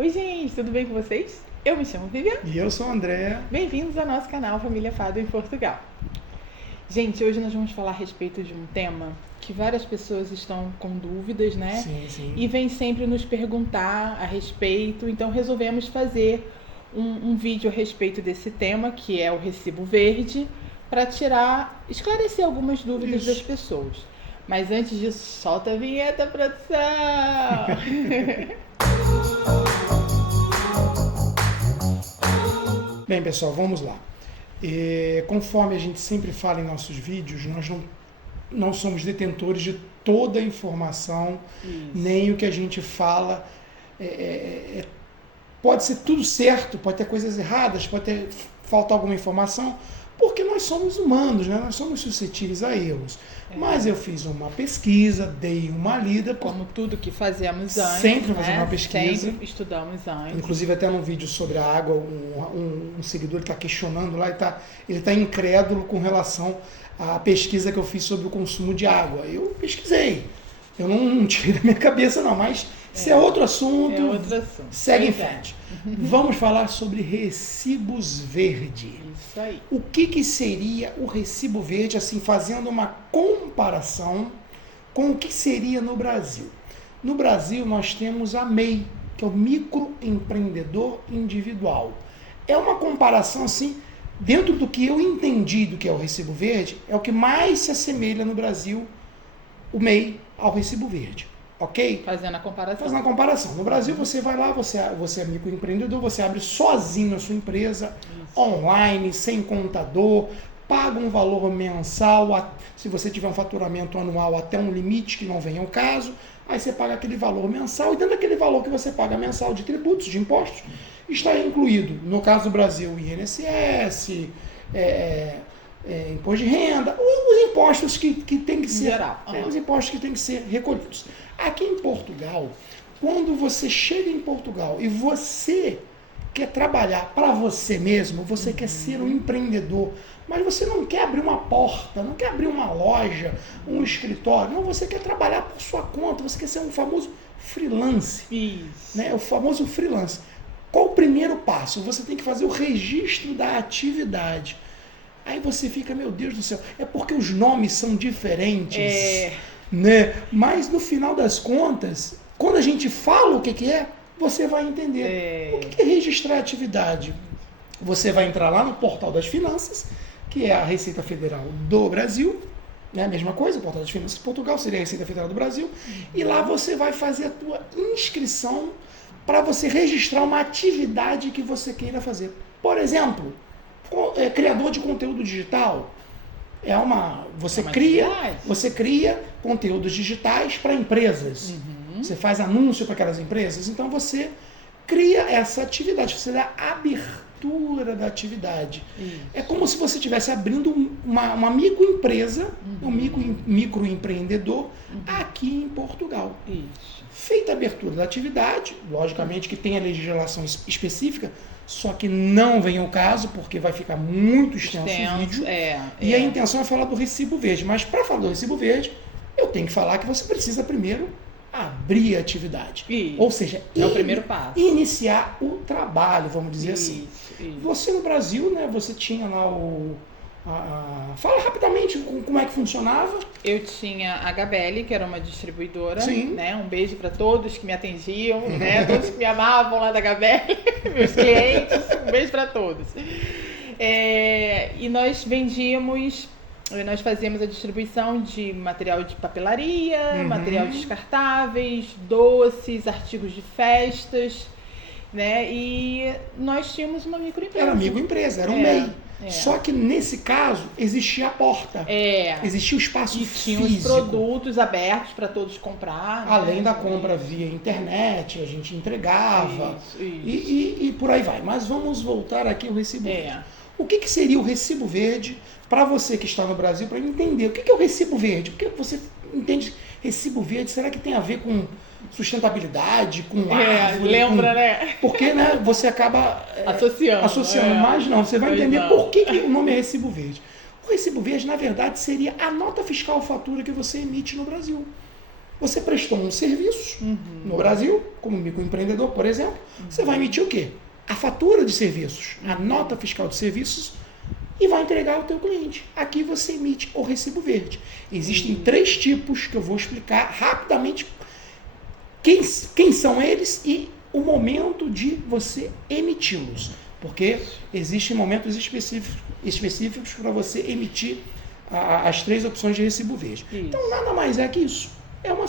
Oi gente, tudo bem com vocês? Eu me chamo Vivian. E eu sou o André. Bem-vindos ao nosso canal Família Fado em Portugal. Gente, hoje nós vamos falar a respeito de um tema que várias pessoas estão com dúvidas, né? Sim. E vêm sempre nos perguntar a respeito, então resolvemos fazer um vídeo a respeito desse tema, que é o recibo verde, para esclarecer algumas dúvidas das pessoas. Mas antes disso, solta a vinheta, produção! Bem, pessoal, vamos lá. Conforme a gente sempre fala em nossos vídeos, nós não somos detentores de toda a informação, nem o que a gente fala. Pode ser tudo certo, pode ter coisas erradas, pode faltar alguma informação, porque nós somos humanos, né? Nós somos suscetíveis a erros. Mas eu fiz uma pesquisa, dei uma lida. Como tudo que fazemos antes. Sempre fazendo uma pesquisa. Sempre estudamos antes. Inclusive até num vídeo sobre a água, um seguidor está questionando lá, ele está incrédulo com relação à pesquisa que eu fiz sobre o consumo de água. Eu pesquisei. Eu não tirei da minha cabeça não, mas isso é outro assunto. É outro assunto. Segue em frente. Vamos falar sobre recibos verdes. Isso aí. O que seria o recibo verde, assim, fazendo uma comparação com o que seria no Brasil? No Brasil nós temos a MEI, que é o microempreendedor individual. É uma comparação, assim, dentro do que eu entendi do que é o recibo verde, é o que mais se assemelha no Brasil, o MEI, ao recibo verde. Ok? Fazendo a comparação. Fazendo a comparação. No Brasil, você vai lá, você é microempreendedor, você abre sozinho a sua empresa, online, sem contador, paga um valor mensal, se você tiver um faturamento anual até um limite que não venha ao caso, aí você paga aquele valor mensal, e dentro daquele valor que você paga mensal de tributos, de impostos, está incluído, no caso do Brasil, INSS, imposto de renda, os impostos que tem que ser, geral. Os impostos que têm que ser recolhidos. Aqui em Portugal, quando você chega em Portugal e você quer trabalhar para você mesmo, você quer ser um empreendedor, mas você não quer abrir uma porta, não quer abrir uma loja, um escritório, não, você quer trabalhar por sua conta, você quer ser um famoso freelance. Isso. Né? O famoso freelance. Qual o primeiro passo? Você tem que fazer o registro da atividade. Aí você fica, meu Deus do céu, é porque os nomes são diferentes, né? Mas no final das contas, quando a gente fala o que é, você vai entender. O que é registrar a atividade? Você vai entrar lá no Portal das Finanças, que é a Receita Federal do Brasil, né? A mesma coisa, o Portal das Finanças de Portugal seria a Receita Federal do Brasil, e lá você vai fazer a tua inscrição para você registrar uma atividade que você queira fazer. Por exemplo, criador de conteúdo digital. Você cria conteúdos digitais para empresas. Você faz anúncio para aquelas empresas. Então você cria essa atividade, você dá abertura da atividade. É como se você estivesse abrindo uma microempresa, um microempreendedor aqui em Portugal. Isso. Feita a abertura da atividade, logicamente que tem a legislação específica, só que não vem ao caso, porque vai ficar muito extenso o vídeo. E a intenção é falar do recibo verde. Mas para falar do recibo verde, eu tenho que falar que você precisa primeiro abrir a atividade. Isso. Ou seja, é o primeiro passo. Iniciar o trabalho, vamos dizer assim. Isso. Você no Brasil, né, você tinha lá fala rapidamente como é que funcionava. Eu tinha a Gabelli, que era uma distribuidora, Sim. né? Um beijo para todos que me atendiam, né? Todos que me amavam lá da Gabelli, meus clientes, um beijo para todos. E nós nós fazíamos a distribuição de material de papelaria, material descartáveis, doces, artigos de festas, né? E nós tínhamos uma microempresa. Era microempresa, era um MEI. Só que nesse caso existia a porta, existia o espaço físico. E tinha os produtos abertos para todos comprar. Além da compra via internet, a gente entregava. Isso. E por aí vai. Mas vamos voltar aqui ao recibo verde. O que seria o recibo verde para você que está no Brasil, para entender o que é o recibo verde? Porque você entende recibo verde, será que tem a ver com sustentabilidade, com árvore? Lembra, né? Porque, né, você acaba associando. Mas não, você vai entender por que o nome é recibo verde. O recibo verde, na verdade, seria a nota fiscal fatura que você emite no Brasil. Você prestou um serviço no Brasil, como microempreendedor, por exemplo, você vai emitir o quê? A fatura de serviços, a nota fiscal de serviços e vai entregar ao teu cliente. Aqui você emite o recibo verde. Existem 3 tipos que eu vou explicar rapidamente quem são eles e o momento de você emiti-los. Porque existem momentos específicos para você emitir as 3 opções de recibo verde. Isso. Então, nada mais é que isso. É uma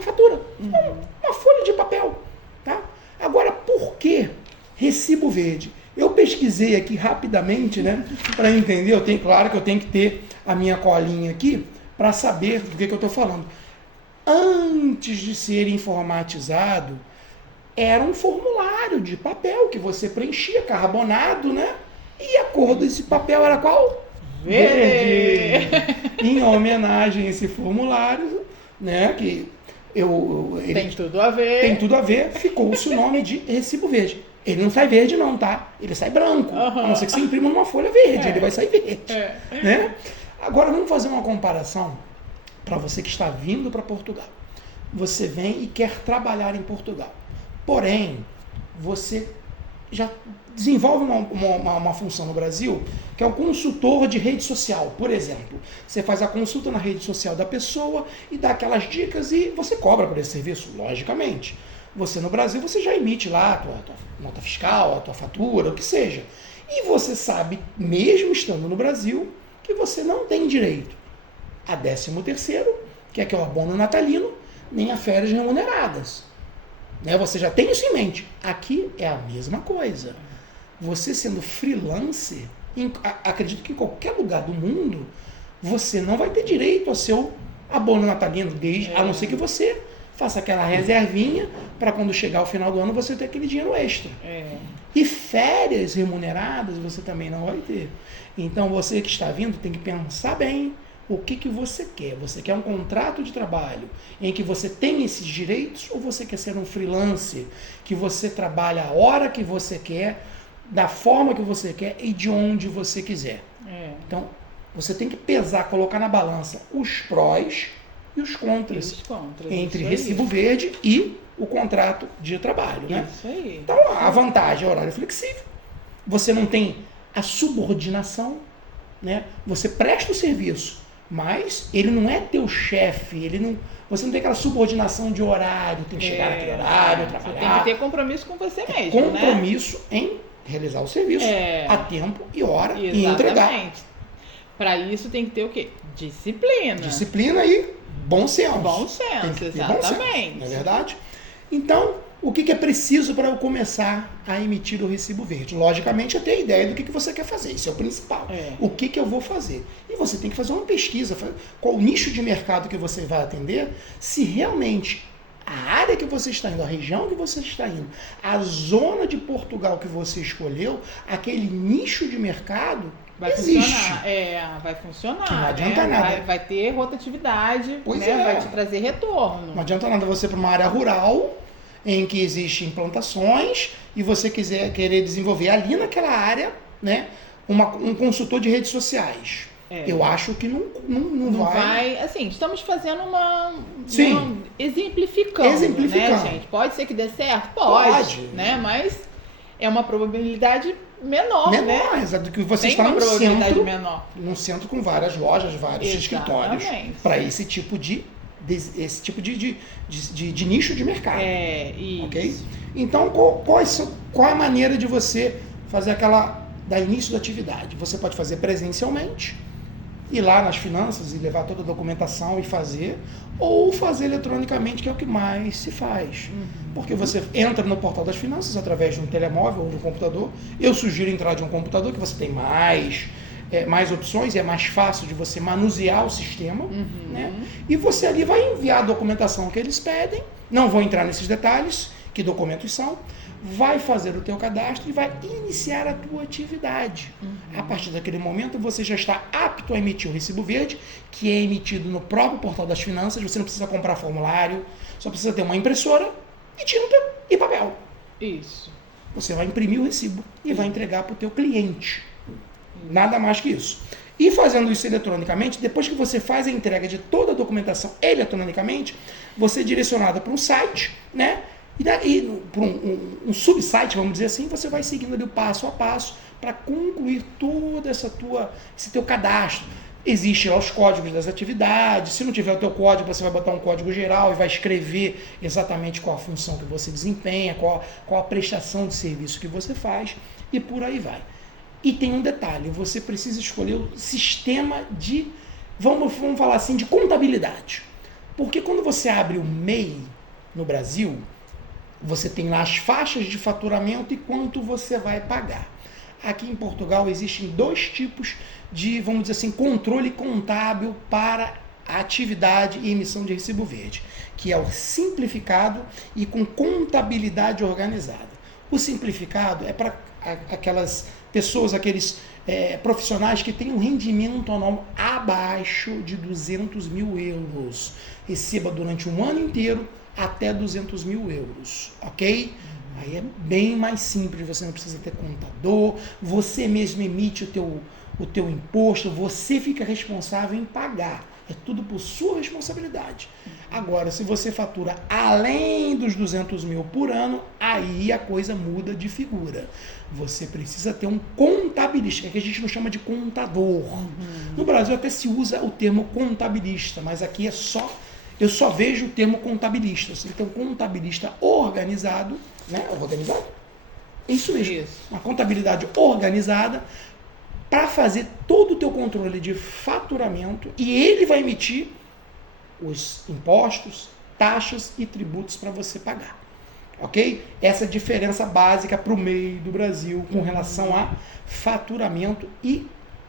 fatura. Uma folha de papel. Tá? Agora, por que recibo verde? Eu pesquisei aqui rapidamente, né? Para entender, claro que eu tenho que ter a minha colinha aqui para saber do que eu estou falando. Antes de ser informatizado, era um formulário de papel que você preenchia, carbonado, né? E a cor desse papel era qual? Verde! Em homenagem a esse formulário, né? Que tem tudo a ver. Tem tudo a ver, ficou-se o nome de recibo verde. Ele não sai verde não, tá? Ele sai branco. A não ser que você imprima numa folha verde, ele vai sair verde. Né? Agora vamos fazer uma comparação para você que está vindo para Portugal. Você vem e quer trabalhar em Portugal. Porém, você já desenvolve uma função no Brasil que é um consultor de rede social, por exemplo. Você faz a consulta na rede social da pessoa e dá aquelas dicas e você cobra por esse serviço, logicamente. Você no Brasil, você já emite lá a tua nota fiscal, a tua fatura, o que seja. E você sabe, mesmo estando no Brasil, que você não tem direito a 13º, que é o abono natalino, nem a férias remuneradas. Né? Você já tem isso em mente. Aqui é a mesma coisa. Você sendo freelancer, acredito que em qualquer lugar do mundo, você não vai ter direito ao seu abono natalino, a não ser que você faça aquela reservinha para quando chegar o final do ano você ter aquele dinheiro extra. E férias remuneradas você também não vai ter. Então você que está vindo tem que pensar bem o que você quer. Você quer um contrato de trabalho em que você tem esses direitos ou você quer ser um freelancer que você trabalha a hora que você quer, da forma que você quer e de onde você quiser. Então você tem que pesar, colocar na balança os prós e os contras, entre recibo verde e o contrato de trabalho. Né? Isso aí. Então, a vantagem é horário flexível. Você não tem a subordinação, né? Você presta o serviço, mas ele não é teu chefe, você não tem aquela subordinação de horário, tem que chegar naquele horário, trabalhar. Você tem que ter compromisso com você mesmo, compromisso em realizar o serviço a tempo e hora e entregar. Para isso tem que ter o quê? Disciplina. Disciplina e bom senso. Bom senso, exatamente. Não é verdade? Então, o que é preciso para eu começar a emitir o recibo verde? Logicamente, eu tenho a ideia do que você quer fazer. Isso é o principal. O que eu vou fazer? E você tem que fazer uma pesquisa. Qual o nicho de mercado que você vai atender? Se realmente a área que você está indo, a região que você está indo, a zona de Portugal que você escolheu, aquele nicho de mercado existe. Vai funcionar. Que não adianta nada. Vai ter rotatividade, vai te trazer retorno. Não adianta nada você ir para uma área rural em que existem implantações e você querer desenvolver ali naquela área, né, um consultor de redes sociais. Eu acho que não vai. Assim, estamos fazendo exemplificando, né, gente? Pode ser que dê certo? Pode. Né? Mas é uma probabilidade menor, né? Exato, que você está num centro com várias lojas, vários escritórios para esse tipo de nicho de mercado. Isso. Ok? Então, qual é a maneira de você fazer dar início da atividade? Você pode fazer presencialmente, ir lá nas finanças e levar toda a documentação e fazer, ou fazer eletronicamente, que é o que mais se faz. Porque você entra no portal das finanças através de um telemóvel ou de um computador. Eu sugiro entrar de um computador, que você tem mais opções e é mais fácil de você manusear o sistema. Né? E você ali vai enviar a documentação que eles pedem. Não vou entrar nesses detalhes, que documentos são. Vai fazer o teu cadastro e vai iniciar a tua atividade. A partir daquele momento, você já está apto a emitir o recibo verde, que é emitido no próprio portal das finanças. Você não precisa comprar formulário, só precisa ter uma impressora e tinta e papel. Isso. Você vai imprimir o recibo e vai entregar para o teu cliente. Nada mais que isso. E fazendo isso eletronicamente, depois que você faz a entrega de toda a documentação eletronicamente, você é direcionada para um site, né? E para um subsite, vamos dizer assim, você vai seguindo ali o passo a passo para concluir todo esse teu cadastro. Existem lá os códigos das atividades. Se não tiver o teu código, você vai botar um código geral e vai escrever exatamente qual a função que você desempenha, qual a prestação de serviço que você faz e por aí vai. E tem um detalhe, você precisa escolher o sistema de, vamos falar assim, de contabilidade. Porque quando você abre o MEI no Brasil, você tem lá as faixas de faturamento e quanto você vai pagar. Aqui em Portugal existem 2 tipos de, vamos dizer assim, controle contábil para a atividade e emissão de recibo verde, que é o simplificado e com contabilidade organizada. O simplificado é para aquelas pessoas, aqueles profissionais que têm um rendimento anual abaixo de 200 mil euros. Receba durante um ano inteiro até 200 mil euros, ok? Aí é bem mais simples, você não precisa ter contador, você mesmo emite o teu imposto, você fica responsável em pagar. É tudo por sua responsabilidade. Agora, se você fatura além dos 200 mil por ano, aí a coisa muda de figura. Você precisa ter um contabilista, que a gente não chama de contador. No Brasil até se usa o termo contabilista, mas aqui eu só vejo o termo contabilista. Então, contabilista organizado, né? Organizado? Isso mesmo. Isso. Uma contabilidade organizada para fazer todo o teu controle de faturamento e ele vai emitir os impostos, taxas e tributos para você pagar. Ok? Essa é a diferença básica para o MEI do Brasil com relação a faturamento e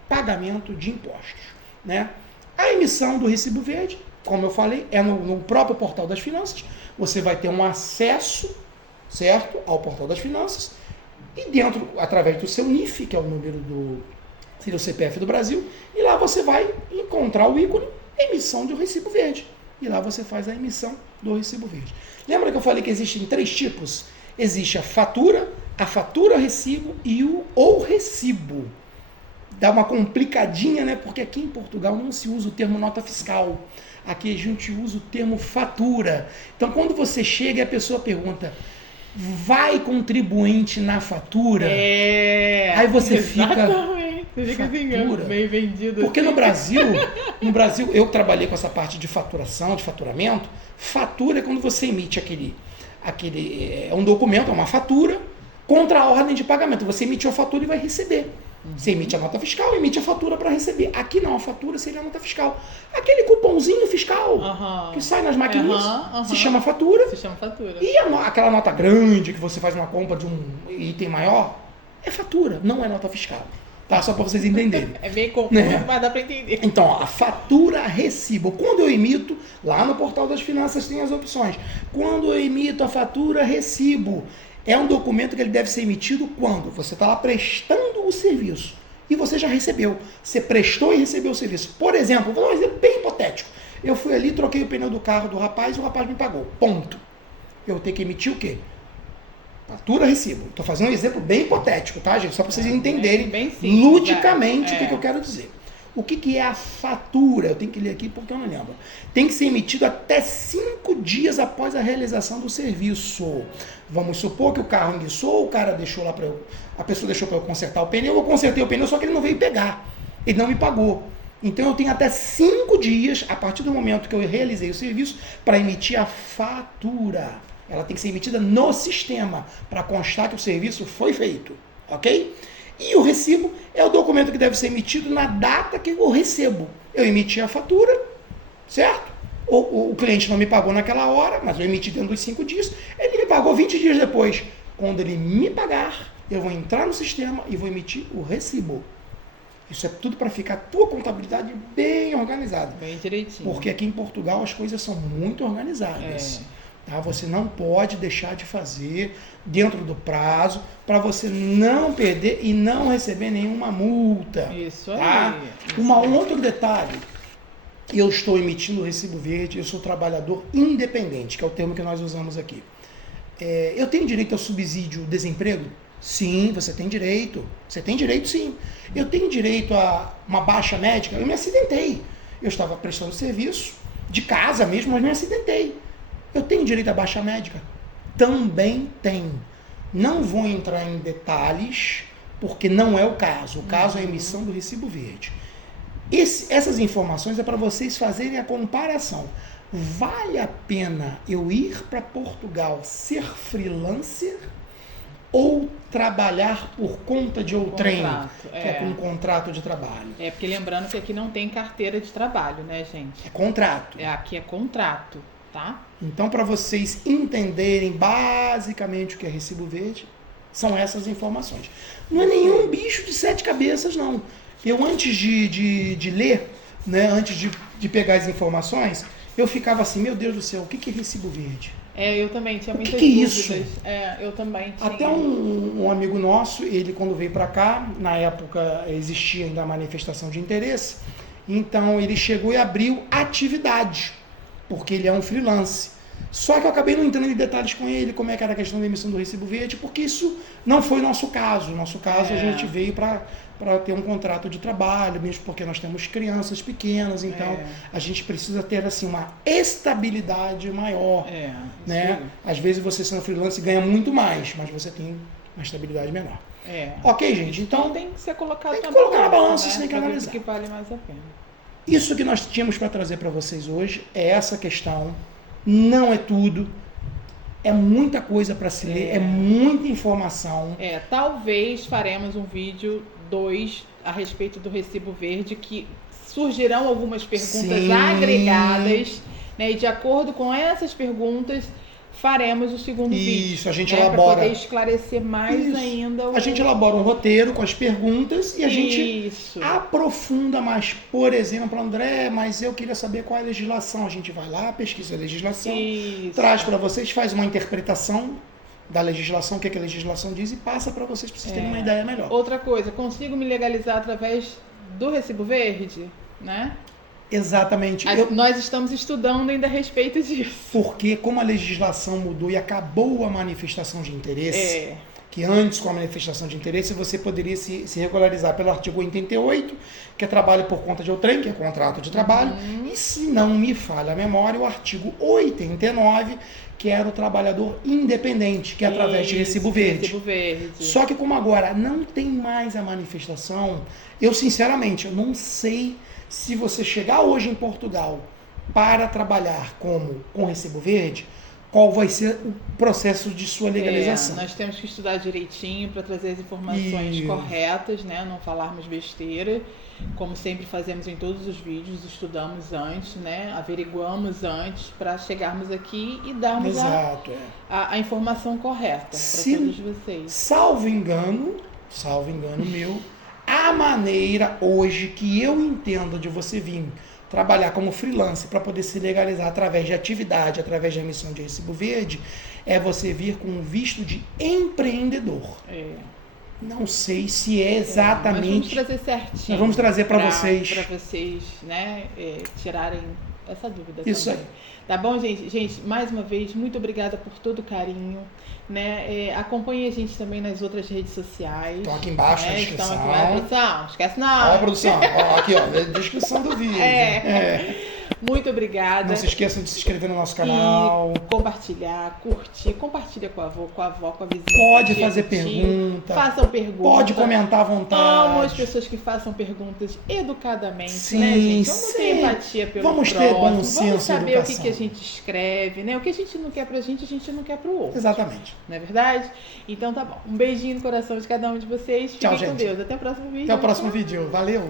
pagamento de impostos. Né? A emissão do recibo verde, como eu falei, é no próprio Portal das Finanças. Você vai ter um acesso, certo, ao Portal das Finanças e dentro, através do seu NIF, que é o número seria o CPF do Brasil, e lá você vai encontrar o ícone emissão do recibo verde. E lá você faz a emissão do recibo verde. Lembra que eu falei que existem 3 tipos? Existe a fatura recibo e o recibo. Dá uma complicadinha, né? Porque aqui em Portugal não se usa o termo nota fiscal. Aqui a gente usa o termo fatura. Então, quando você chega e a pessoa pergunta, vai contribuinte na fatura? Aí você exatamente. Você fica assim, meio vendido. Porque assim. No Brasil, eu trabalhei com essa parte de faturação, de faturamento. Fatura é quando você emite é um documento, é uma fatura, contra a ordem de pagamento. Você emitiu a fatura e vai receber. Você emite a nota fiscal, emite a fatura para receber. Aqui não, a fatura seria a nota fiscal. Aquele cupomzinho fiscal que sai nas maquininhas se chama fatura. Se chama fatura. E aquela nota grande que você faz uma compra de um item maior é fatura, não é nota fiscal. Tá? Só para vocês entenderem. É bem confuso, mas dá para entender. Então, a fatura recibo. Quando eu emito, lá no Portal das Finanças tem as opções. Quando eu emito a fatura recibo, é um documento que ele deve ser emitido quando você está lá prestando o serviço e você já recebeu. Você prestou e recebeu o serviço. Por exemplo, vou dar um exemplo bem hipotético. Eu fui ali, troquei o pneu do carro do rapaz e o rapaz me pagou. Ponto. Eu tenho que emitir o quê? Fatura recibo. Estou fazendo um exemplo bem hipotético, tá, gente? Só para vocês entenderem bem simples, ludicamente o que eu quero dizer. O que é a fatura? Eu tenho que ler aqui porque eu não lembro. Tem que ser emitido até 5 dias após a realização do serviço. Vamos supor que o carro enguiçou, a pessoa deixou para eu consertar o pneu, eu consertei o pneu, só que ele não veio pegar. Ele não me pagou. Então eu tenho até 5 dias, a partir do momento que eu realizei o serviço, para emitir a fatura. Ela tem que ser emitida no sistema, para constar que o serviço foi feito. Ok? E o recibo é o documento que deve ser emitido na data que eu recebo. Eu emiti a fatura, certo? O cliente não me pagou naquela hora, mas eu emiti dentro dos 5 dias. Ele me pagou 20 dias depois. Quando ele me pagar, eu vou entrar no sistema e vou emitir o recibo. Isso é tudo para ficar a tua contabilidade bem organizada. Bem direitinho. Porque aqui em Portugal as coisas são muito organizadas. Tá? Você não pode deixar de fazer dentro do prazo para você não perder e não receber nenhuma multa. Isso tá? aí. Um outro detalhe, eu estou emitindo o recibo verde, eu sou trabalhador independente, que é o termo que nós usamos aqui. eu tenho direito ao subsídio desemprego? Sim, você tem direito. Você tem direito, sim. Eu tenho direito a uma baixa médica? Eu me acidentei. Eu estava prestando serviço de casa mesmo, mas me acidentei. Eu tenho direito à baixa médica? Também tem. Não vou entrar em detalhes, porque não é o caso. O caso é a emissão do recibo verde. Essas informações é para vocês fazerem a comparação. Vale a pena eu ir para Portugal ser freelancer ou trabalhar por conta de outrem, que é com um contrato de trabalho? Porque lembrando que aqui não tem carteira de trabalho, né, gente? É contrato. Aqui é contrato, tá? Então, para vocês entenderem basicamente o que é recibo verde, são essas informações. Não é nenhum bicho de 7 cabeças, não. Eu, antes de ler, né, antes de pegar as informações, eu ficava assim, meu Deus do céu, o que é recibo verde? Eu também tinha muitas dúvidas. Isso? Eu também tinha. Até um amigo nosso, ele quando veio para cá, na época existia ainda a manifestação de interesse, então ele chegou e abriu atividade, porque ele é um freelance. Só que eu acabei não entrando em detalhes com ele, como é que era a questão da emissão do recibo verde, porque isso não foi nosso caso. Nosso caso, a gente veio para ter um contrato de trabalho, mesmo porque nós temos crianças pequenas, então a gente precisa ter assim uma estabilidade maior. Né? Às vezes você sendo freelance ganha muito mais, mas você tem uma estabilidade menor. Ok, gente? Então tem que ser colocado tem que colocar na balança, né? Você tem que analisar. Que vale mais a pena. Isso que nós tínhamos para trazer para vocês hoje é essa questão. Não é tudo. É muita coisa para se ler, é muita informação. Talvez faremos um vídeo 2 a respeito do recibo verde, que surgirão algumas perguntas agregadas, né? E de acordo com essas perguntas, faremos o segundo vídeo. Isso, a gente elabora. Para poder esclarecer mais ainda. A gente elabora um roteiro com as perguntas e a gente aprofunda mais. Por exemplo, André, mas eu queria saber qual é a legislação. A gente vai lá, pesquisa a legislação, traz para vocês, faz uma interpretação da legislação, o que a legislação diz e passa para vocês terem uma ideia melhor. Outra coisa, consigo me legalizar através do recibo verde, né? Exatamente. Nós estamos estudando ainda a respeito disso. Porque como a legislação mudou e acabou a manifestação de interesse, que antes com a manifestação de interesse você poderia se regularizar pelo artigo 88, que é trabalho por conta de outrem, que é contrato de trabalho, e se não me falha a memória, o artigo 89, que era o trabalhador independente, que é através de recibo verde. Só que como agora não tem mais a manifestação, eu sinceramente, eu não sei se você chegar hoje em Portugal para trabalhar com recibo verde, qual vai ser o processo de sua legalização. Nós temos que estudar direitinho para trazer as informações corretas, né? Não falarmos besteira, como sempre fazemos em todos os vídeos, estudamos antes, né? Averiguamos antes para chegarmos aqui e darmos a informação correta para todos vocês. Salvo engano meu, a maneira hoje que eu entendo de você vir trabalhar como freelance para poder se legalizar através de atividade, através da emissão de recibo verde, é você vir com um visto de empreendedor. Não sei se é exatamente. Nós vamos trazer certinho. Nós vamos trazer para vocês. Para vocês, né, tirarem essa dúvida. Isso também. Aí. Tá bom, gente? Gente, mais uma vez, muito obrigada por todo o carinho. Né? Acompanhe a gente também nas outras redes sociais. Estão aqui embaixo na descrição. Estão aqui na produção. Esquece não. Ó, produção. Ó, aqui, ó, na descrição do vídeo. Muito obrigada. Não se esqueçam de se inscrever no nosso canal. E compartilhar, curtir. Compartilha com a avó, com a vizinha. Pode fazer pergunta. Façam perguntas. Pode comentar à vontade. Amo as pessoas que façam perguntas educadamente, né, gente? Vamos ter empatia pelo próximo. Ter bom senso. Vamos saber o que a gente escreve, né? O que a gente não quer pra gente, a gente não quer pro outro. Exatamente. Não é verdade? Então tá bom. Um beijinho no coração de cada um de vocês. Fiquem com Deus. Até o próximo vídeo. Até o próximo vídeo. Valeu!